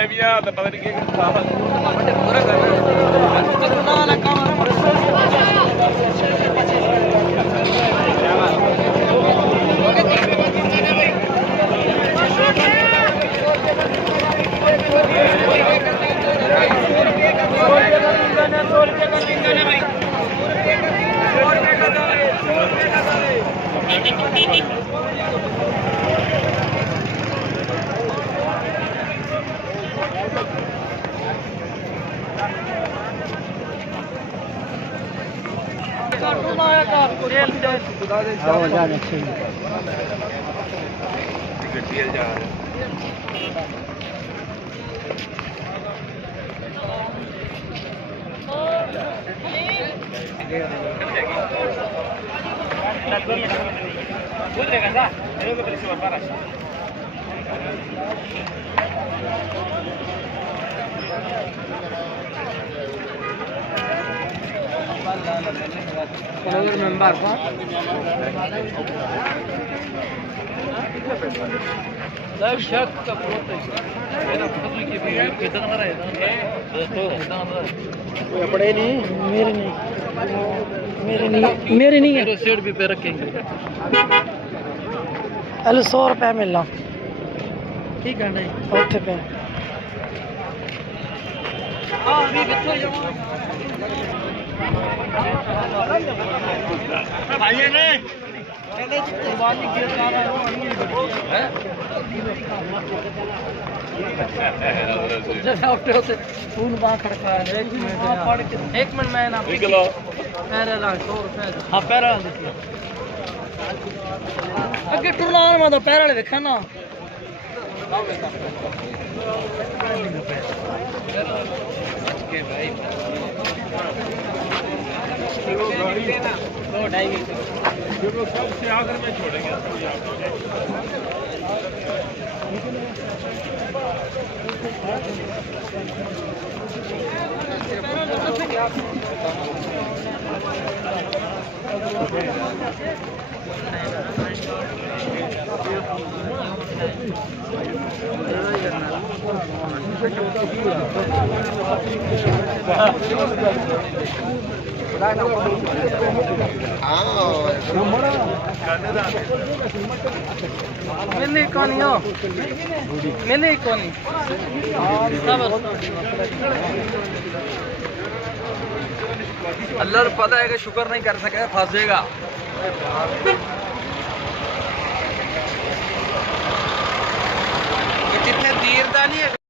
ਜਲੇਬੀਆਂ ਤੇ ਪਤਾ ਨਹੀਂ ਕੀ member Pak. لا شك अपने नहीं मेरे नहीं है सीट भी पे रखेंगे हेलो 100 रुपए मिलना ठीक है नहीं उठे पे हां अभी कितने जाओ भाई ने कुर्बानी के सारा है जब उठे होते खून बाहर खड़का है 1 मिनट मैं ना निकलो पैरे ला 100 रुपए हां पैरे ला देखिए अगे टुरना मैं तो पैरे वाले देखा ना के भाई दो ढाई देखो सबसे आखिर में छोड़ेंगे मिली कौन हो मिली कौन अल्लाह को पता है कि शुक्र नहीं कर सके फंस जाएगा